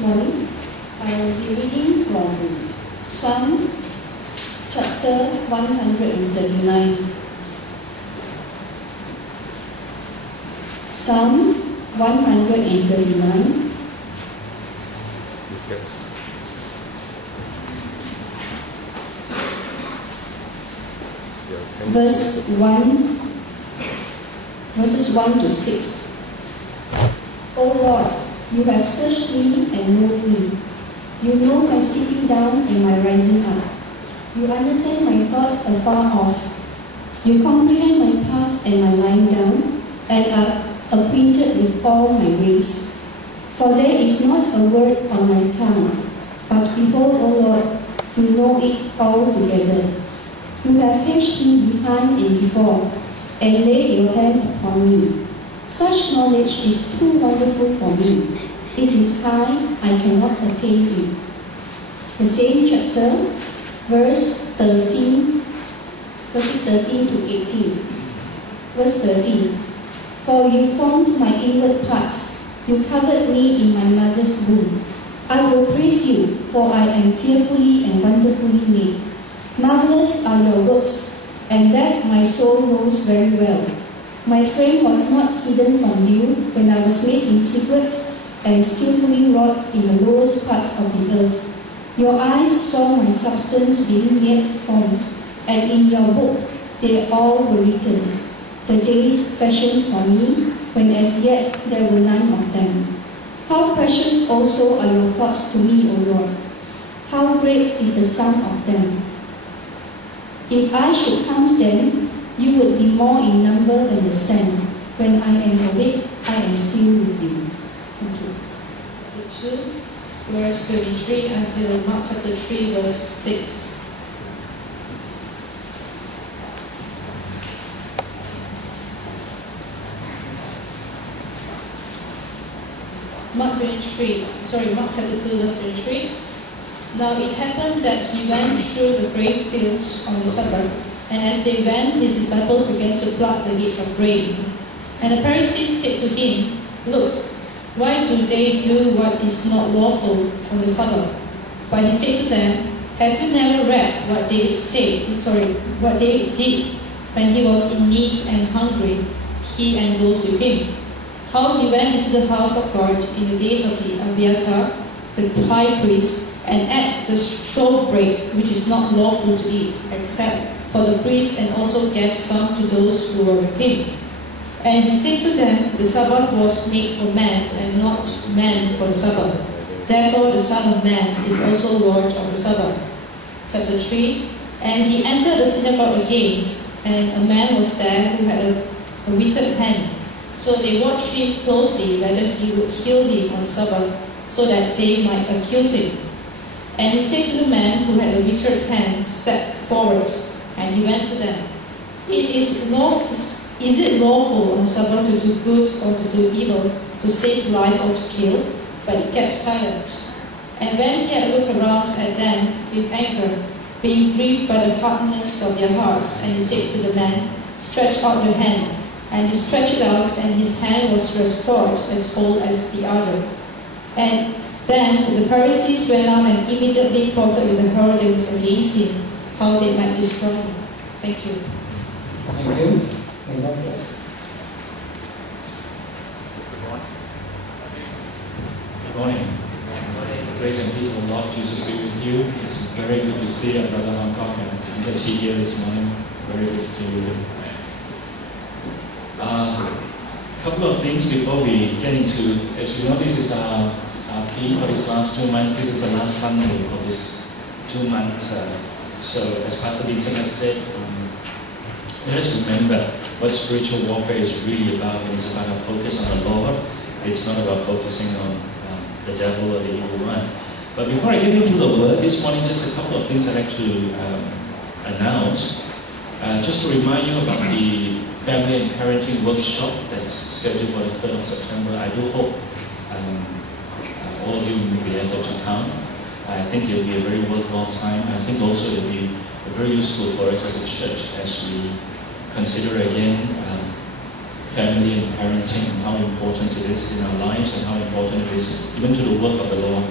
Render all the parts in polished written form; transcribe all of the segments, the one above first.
Morning. I will be reading from Psalm Chapter 139. Psalm 139. Verses 1 to 6. O Lord, you have searched me and known me. You know my sitting down and my rising up. You understand my thought afar off. You comprehend my path and my lying down, and are acquainted with all my ways. For there is not a word on my tongue, but behold, O Lord, you know it altogether. You have hedged me behind and before, and laid your hand upon me. Such knowledge is too wonderful for me. It is high, I cannot attain it. The same chapter, verses 13 to 18. Verse 13. For you formed my inward parts. You covered me in my mother's womb. I will praise you, for I am fearfully and wonderfully made. Marvelous are your works, and that my soul knows very well. My frame was not hidden from you when I was made in secret and skillfully wrought in the lowest parts of the earth. Your eyes saw my substance being yet formed, and in your book they all were written, the days fashioned for me, when as yet there were none of them. How precious also are your thoughts to me, O Lord! How great is the sum of them! If I should count them, you would be more in number than the sand. When I am awake, I am still with you. Thank you. 2, verse 23 until Mark chapter 3, verse 6. Mark chapter 2, verse 23. Now it happened that he went through the grain fields on the Sabbath, and as they went, his disciples began to pluck the heads of grain. And the Pharisees said to him, Look, why do they do what is not lawful on the Sabbath? But he said to them, Have you never read what David did when he was in need and hungry, he and those with him? How he went into the house of God in the days of the Abiathar, the high priest, and ate the showbread, which is not lawful to eat, except for the priest, and also gave some to those who were with him. And he said to them, The Sabbath was made for man, and not man for the Sabbath. Therefore the Son of Man is also Lord of the Sabbath. Chapter 3. And he entered the synagogue again, and a man was there who had a withered hand. So they watched him closely whether he would heal him on the Sabbath, so that they might accuse him. And he said to the man who had a withered hand, Step forward. And he went to them. Is it lawful on the Sabbath to do good or to do evil, to save life or to kill? But he kept silent. And when he had looked around at them with anger, being grieved by the hardness of their hearts, and he said to the man, Stretch out your hand. And he stretched it out, and his hand was restored as whole as the other. And then the Pharisees went out and immediately plotted with the Herodians against him, how they might destroy him. Thank you. Thank you. Good morning. Grace and peace of the Lord Jesus be with you. It's very good to see our brother Hancock and Betty here this morning. Very good to see you. A couple of things before we get into, as you know, this is our theme for these last 2 months. This is the last Sunday of this 2 months. So as Pastor Vincent has said, let us remember what spiritual warfare is really about. And it's about our focus on the Lord. It's not about focusing on the devil or the evil one. But before I get into the word this morning, just a couple of things I'd like to announce. Just to remind you about the Family and Parenting Workshop that's scheduled for the 3rd of September. I do hope all of you will make the effort to come. I think it'll be a very worthwhile time. I think also it'll be very useful for us as a church as we consider again family and parenting and how important it is in our lives and how important it is even to the work of the Lord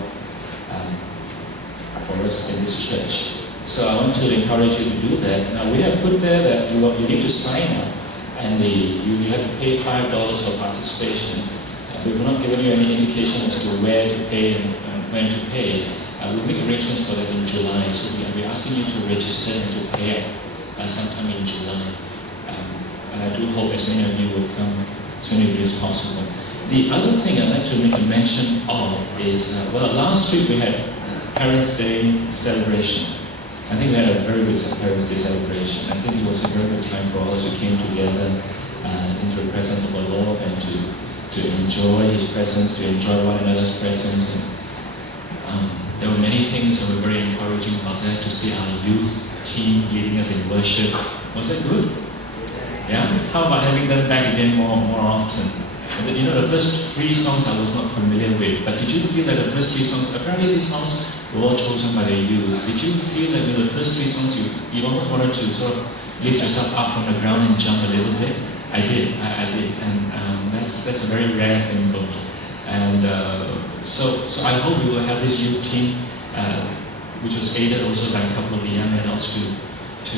for us in this church. So I want to encourage you to do that. Now we have put there that you need to sign up and you have to pay $5 for participation. We've not given you any indication as to where to pay and when to pay. We'll make arrangements for that in July. So we're asking you to register and to pay sometime in July. And I do hope as many of you will come, as many of you as possible. The other thing I'd like to make a mention of is, last week we had Parents' Day celebration. I think we had a very good Parents' Day celebration. I think it was a very good time for all of us who came together into the presence of the Lord and to enjoy His presence, to enjoy one another's presence. And there were many things that were very encouraging about that, to see our youth team leading us in worship. Was it good? Yeah? How about having them back again more often? And you know, the first 3 songs I was not familiar with, but did you feel that the first 3 songs, apparently these songs were all chosen by the youth. Did you feel that in the first 3 songs you almost wanted to sort of lift yourself up from the ground and jump a little bit? I did, and that's a very rare thing for me. And so I hope we will have this youth team, which was aided also by a couple of the young adults to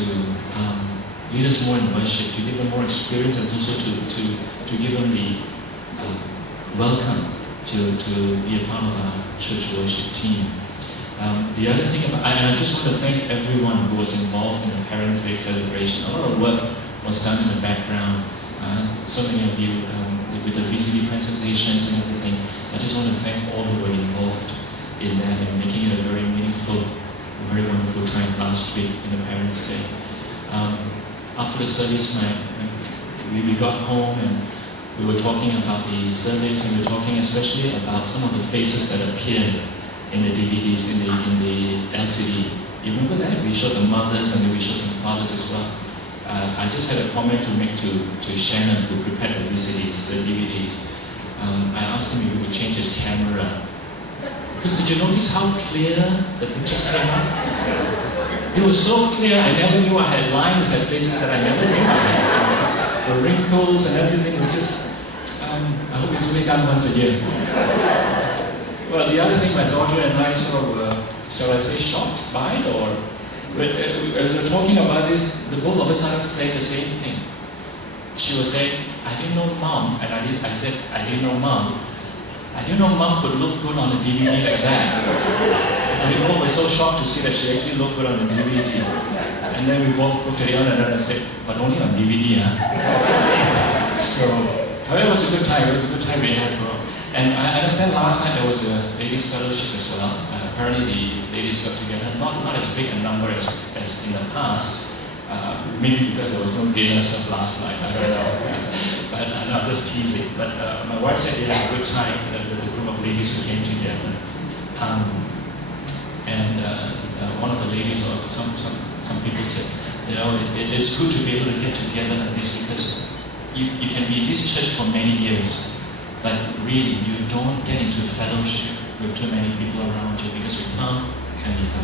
lead us more in worship, to give them more experience, and also to give them the welcome to be a part of our church worship team. The other thing, and I just want to thank everyone who was involved in the Parents' Day celebration. A lot of work was done in the background. So many of you with the VCD presentations and everything. I just want to thank all who were involved in that and making it a very meaningful, very wonderful time last week in the Parents' Day. After the service, we got home and we were talking about the service, and we were talking especially about some of the faces that appeared in the DVDs, in the LCD. You remember that? We showed the mothers and then we showed some fathers as well. I just had a comment to make to Shannon, who prepared the VCDs, the DVDs. I asked him if he would change his camera. Because did you notice how clear the pictures came out? It was so clear, I never knew I had lines at places that I never knew I had. The wrinkles and everything was just, I hope it's only done once a year. Well, the other thing, my daughter and I sort of were, shall I say, shocked by it, or as we were talking about this, the both of us started saying the same thing. She was saying, I didn't know Mom, and I said, I didn't know Mom. I didn't know Mom could look good on the DVD like that. And we both were so shocked to see that she actually looked good on the DVD. And then we both looked at the other and said, but only on DVD, huh? So, however, it was a good time. It was a good time we had for all. And I understand last night there was a ladies' fellowship as well. Apparently the ladies got together, not as big a number as in the past. Maybe because there was no dinner served last night, I don't know. But I'm not just teasing. But my wife said it was a good time, the group of ladies who came together. One of the ladies, or some people said, you know, it's good to be able to get together like this, because you can be in this church for many years, but really you don't get into fellowship with too many people around you, because you come and you go.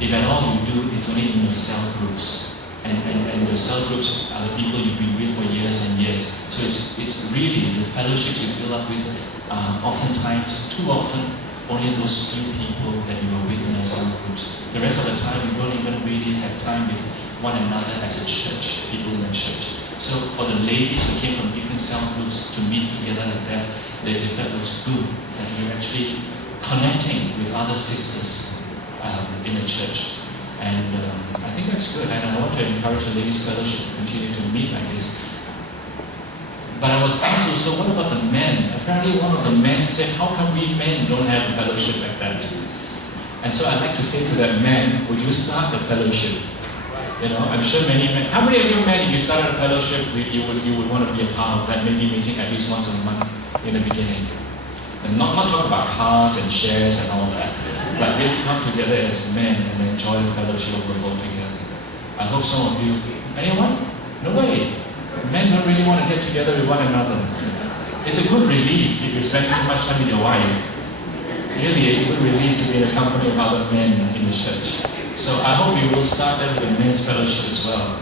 If at all you do, it's only in your cell groups. And your cell groups are the people you've been with for years and years. So it's really the fellowships you build up with, oftentimes, too often, only those few people that you are with in your cell groups. The rest of the time, you don't even really have time with one another as a church, people in the church. So for the ladies who came from different cell groups to meet together like that, they felt it was good that you're actually connecting with other sisters in the church. And I think that's good, and I want to encourage the ladies' fellowship to continue to meet like this. But I was asked, so what about the men? Apparently one of the men said, how come we men don't have a fellowship like that? And so I'd like to say to that man, would you start the fellowship? You know, I'm sure many men, how many of you men, if you started a fellowship, you would want to be a part of that, maybe meeting at least once a month in the beginning? And not talk about cars and shares and all that, but really come together as men and enjoy the fellowship of the Lord together. I hope some of you, anyone? Nobody. Men don't really want to get together with one another. It's a good relief if you're spending too much time with your wife. Really, it's a good relief to be in the company of other men in the church. So I hope we will start that with the men's fellowship as well.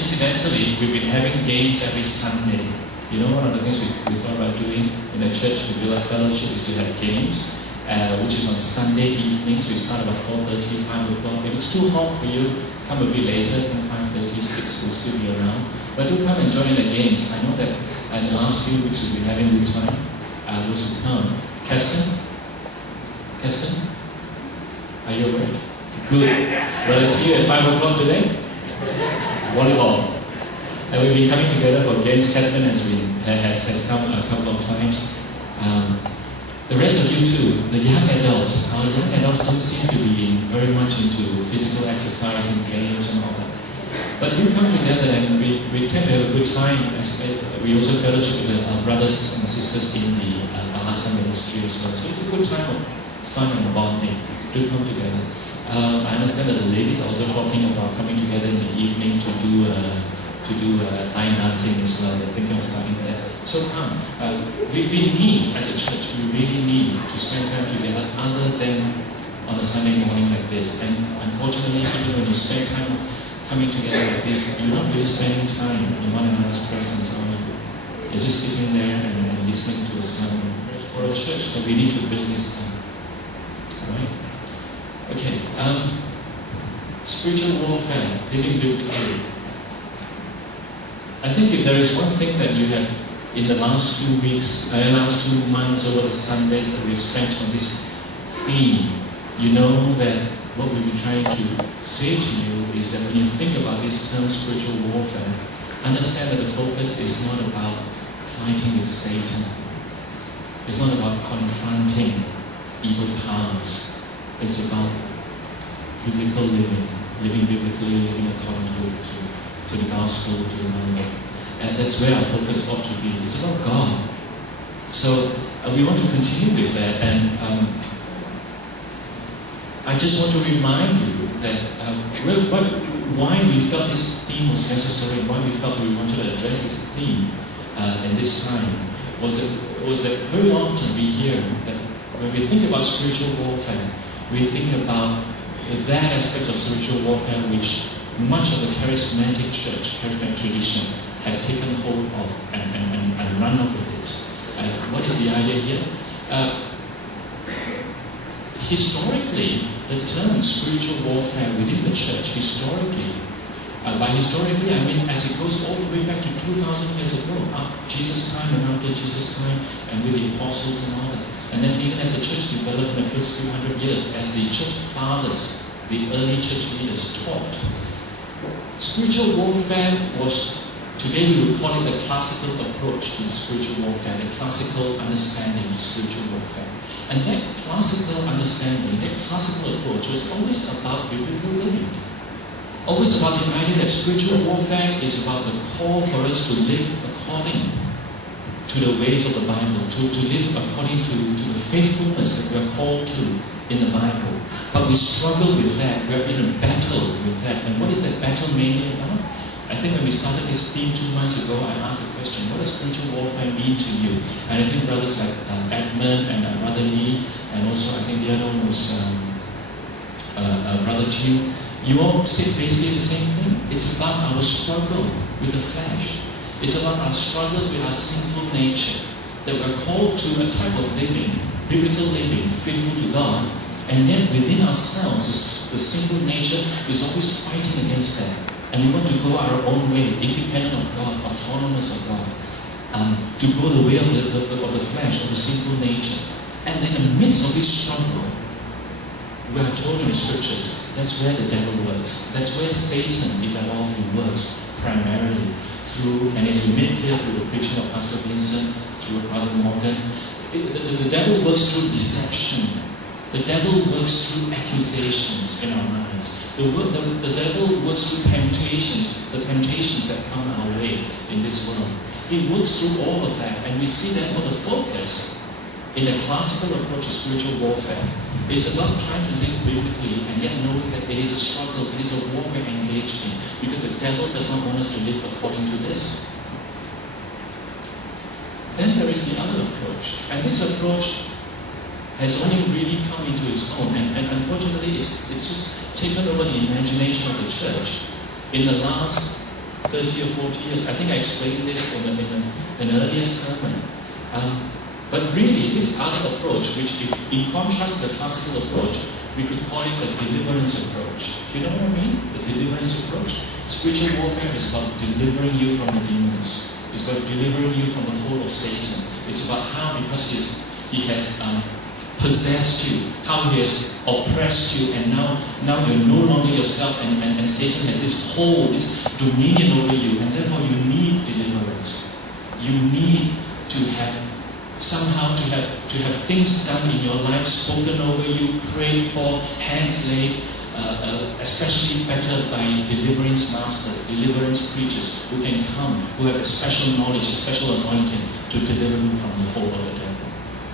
incidentally, we've been having games every Sunday. You know, one of the things we thought about doing in the church to build our fellowship is to have games, which is on Sunday evenings. We start about 4:30, 5 o'clock. If it's too hot for you, come a bit later, come 5:30, 6, we'll still be around. But do come and join the games. I know that in the last few weeks we've been having a good time. Those who come. Keston? Are you awake? Good. Well, see you at 5 o'clock today. Volleyball. And we've been coming together for games. Keston has come a couple of times. The rest of you too, the young adults. Our young adults don't seem to be very much into physical exercise and games and all that. But we come together and we tend to have a good time. We also fellowship with our brothers and sisters in the Bahasa ministry as well. So it's a good time of fun and bonding. Do come together. I understand that the ladies are also talking about coming together in the evening to do line dancing as well. They're thinking of starting that. So come. We need, as a church, we really need to spend time together other than on a Sunday morning like this. And unfortunately, even when you spend time coming together like this, you're not really spending time in one another's presence. You're just sitting there and listening to the sermon. For a church, that we need to build this time. Alright? Okay. Spiritual warfare, living biblically. I think if there is one thing that you have in the last 2 weeks, last 2 months over the Sundays that we've spent on this theme, you know that what we've been trying to say to you is that when you think about this term spiritual warfare, understand that the focus is not about fighting with Satan. It's not about confronting evil powers. It's about biblical living biblically, living according to the gospel, to the Bible. And that's where our focus ought to be. It's about God. So we want to continue with that, and I just want to remind you that why we felt this theme was necessary, why we felt we wanted to address this theme in this time, was that very often we hear that when we think about spiritual warfare, we think about that aspect of spiritual warfare which much of the charismatic church, charismatic tradition has taken hold of and run off with it. What is the idea here? Historically, the term spiritual warfare within the church, historically, by historically I mean as it goes all the way back to 2,000 years ago, after Jesus' time and after Jesus' time, and with the apostles and all that. And then even as the church developed in the first few hundred years, as the church fathers, the early church leaders taught, spiritual warfare was, today we would call it the classical approach to spiritual warfare, the classical understanding to spiritual warfare. And that classical understanding, that classical approach was always about biblical living. Always about the idea that spiritual warfare is about the call for us to live according to the ways of the Bible, to live according to the faithfulness that we are called to in the Bible. But we struggle with that. We are in a battle with that. And what is that battle mainly about? I think when we started this theme 2 months ago, I asked the question, what does spiritual warfare mean to you? And I think brothers like Edmund and Brother Lee, and also I think the other one was Brother Chiu, you all say basically the same thing. It's about our struggle with the flesh. It's about our struggle with our sinful nature, that we're called to a type of living, biblical living, faithful to God, and yet within ourselves, the sinful nature is always fighting against that. And we want to go our own way, independent of God, autonomous of God, to go the way of the flesh, of the sinful nature. And in the midst of this struggle, we are told in the scriptures, that's where the devil works. That's where Satan, if at all, he works primarily through, and as we made clear through the preaching of Pastor Vincent, through Brother Morgan, the devil works through deception. The devil works through accusations in our minds. The devil works through temptations, the temptations that come our way in this world. He works through all of that, and we see therefore the focus in the classical approach of spiritual warfare is about trying to live biblically and yet knowing that it is a struggle, it is a war we're engaged in, because the devil does not want us to live according to this. Then there is the other approach, and this approach has only really come into its own, and unfortunately it's just taken over the imagination of the church in the last 30 or 40 years. I think I explained this in an earlier sermon. But really, this other approach, which in contrast to the classical approach, we could call it the deliverance approach. Do you know what I mean? The deliverance approach. Spiritual warfare is about delivering you from the demons. It's about delivering you from the hold of Satan. It's about how, because he has possessed you, how he has oppressed you, and now you're no longer yourself, and Satan has this hold, this dominion over you, and therefore you need deliverance. You need to have somehow to have things done in your life, spoken over you, prayed for, hands laid, especially better by deliverance masters, deliverance preachers who can come, who have a special knowledge, a special anointing to deliver you from the hold of the devil.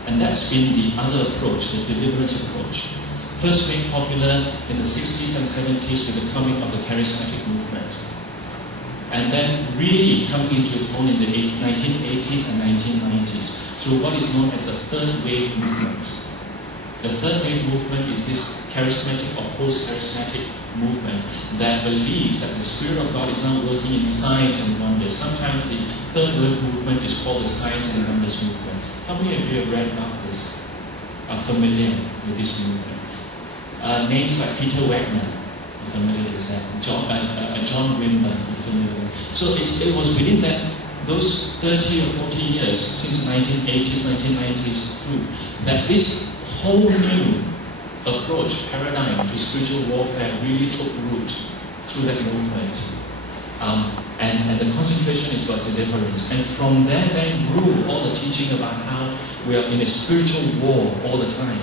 And that's been the other approach, the deliverance approach. First made popular in the 60s and 70s with the coming of the charismatic movement. And then really coming into its own in the 1980s and 1990s through what is known as the third wave movement. The third wave movement is this charismatic or post-charismatic movement that believes that the Spirit of God is now working in signs and wonders. Sometimes the third wave movement is called the signs and wonders movement. How many of you have read about this? Are familiar with this movement? Names like Peter Wagner, you're familiar with that. John Wimber, you're familiar with that. So it was within those 30 or 40 years, since the 1980s, 1990s through, that this whole new approach, paradigm to spiritual warfare really took root through that movement. And the concentration is about deliverance. And from there then grew all the teaching about how we are in a spiritual war all the time.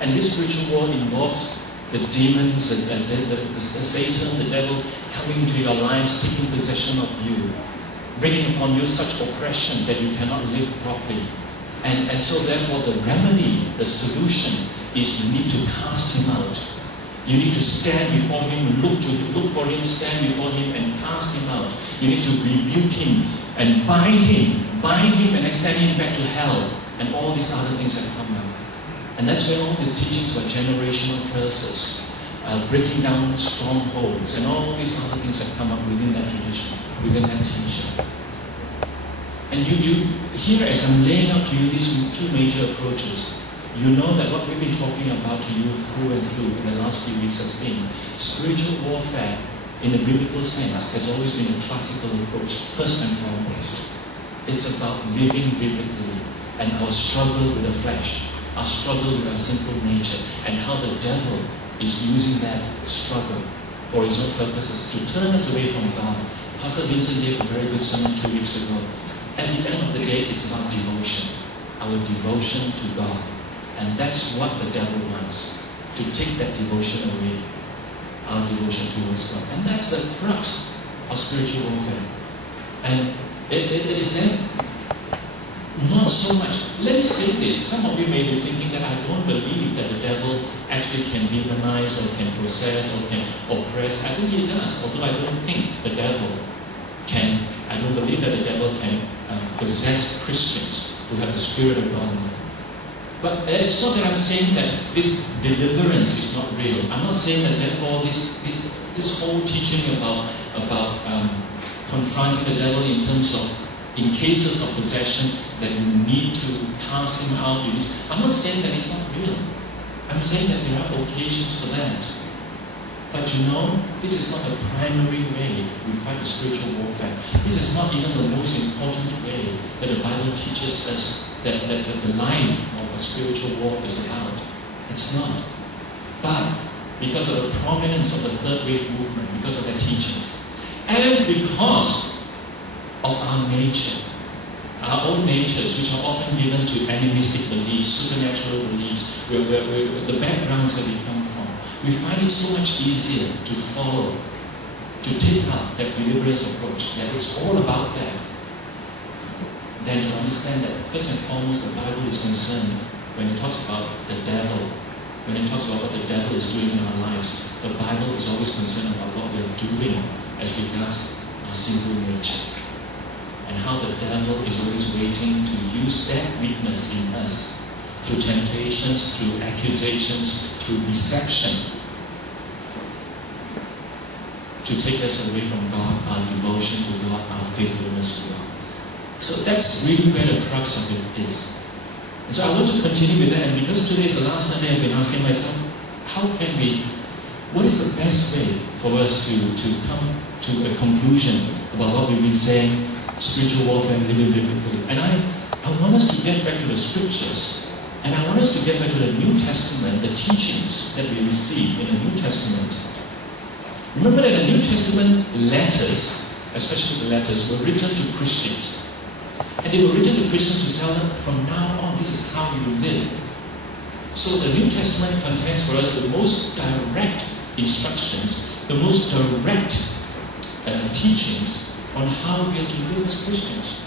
And this spiritual war involves the demons, the Satan, the devil coming into your lives, taking possession of you, bringing upon you such oppression that you cannot live properly. And so therefore the remedy, the solution is you need to cast him out. You need to stand before him, look for him, stand before him and cast him out. You need to rebuke him and bind him and then send him back to hell. And all these other things have come out. And that's where all the teachings about generational curses, breaking down strongholds, and all these other things have come up within that tradition, within that teaching. And you here, as I'm laying out to you these two major approaches, you know that what we've been talking about to you through and through in the last few weeks has been spiritual warfare in a biblical sense has always been a classical approach, first and foremost. It's about living biblically and our struggle with the flesh, our struggle with our sinful nature, and how the devil is using that struggle for his own purposes to turn us away from God. Pastor Vincent gave a very good sermon 2 weeks ago. At the end of the day, it's about devotion, our devotion to God. And that's what the devil wants, to take that devotion away, our devotion towards God. And that's the crux of spiritual warfare. And it is then not so much. Let me say this. Some of you may be thinking that I don't believe that the devil actually can demonize or can possess or can oppress. I think he does, although I don't think the devil can, I don't believe that the devil can possess Christians who have the Spirit of God in them. But it's not that I'm saying that this deliverance is not real. I'm not saying that therefore this whole teaching about confronting the devil in terms of, in cases of possession, that you need to cast him out. I'm not saying that it's not real. I'm saying that there are occasions for that. But you know, this is not the primary way we fight the spiritual warfare. This is not even the most important way that the Bible teaches us that the life of a spiritual war is about. It's not. But because of the prominence of the third wave movement, because of their teachings, and because of our nature, our own natures, which are often given to animistic beliefs, supernatural beliefs, the backgrounds that we come from, we find it so much easier to follow, to take up that deliverance approach, that it's all about that, than to understand that first and foremost the Bible is concerned when it talks about the devil, when it talks about what the devil is doing in our lives. The Bible is always concerned about what we are doing as regards our sinful nature, and how the devil is always waiting to use that weakness in us through temptations, through accusations, through deception, to take us away from God, our devotion to God, our faithfulness to God. So that's really where the crux of it is. And so I want to continue with that, and because today is the last Sunday, I've been asking myself, what is the best way for us to come to a conclusion about what we've been saying, spiritual warfare, living biblically? And I want us to get back to the scriptures, and I want us to get back to the New Testament, the teachings that we receive in the New Testament. Remember that the New Testament letters, especially the letters, were written to Christians. And they were written to Christians to tell them, from now on, this is how you live. So the New Testament contains for us the most direct instructions, the most direct teachings on how we are to live as Christians.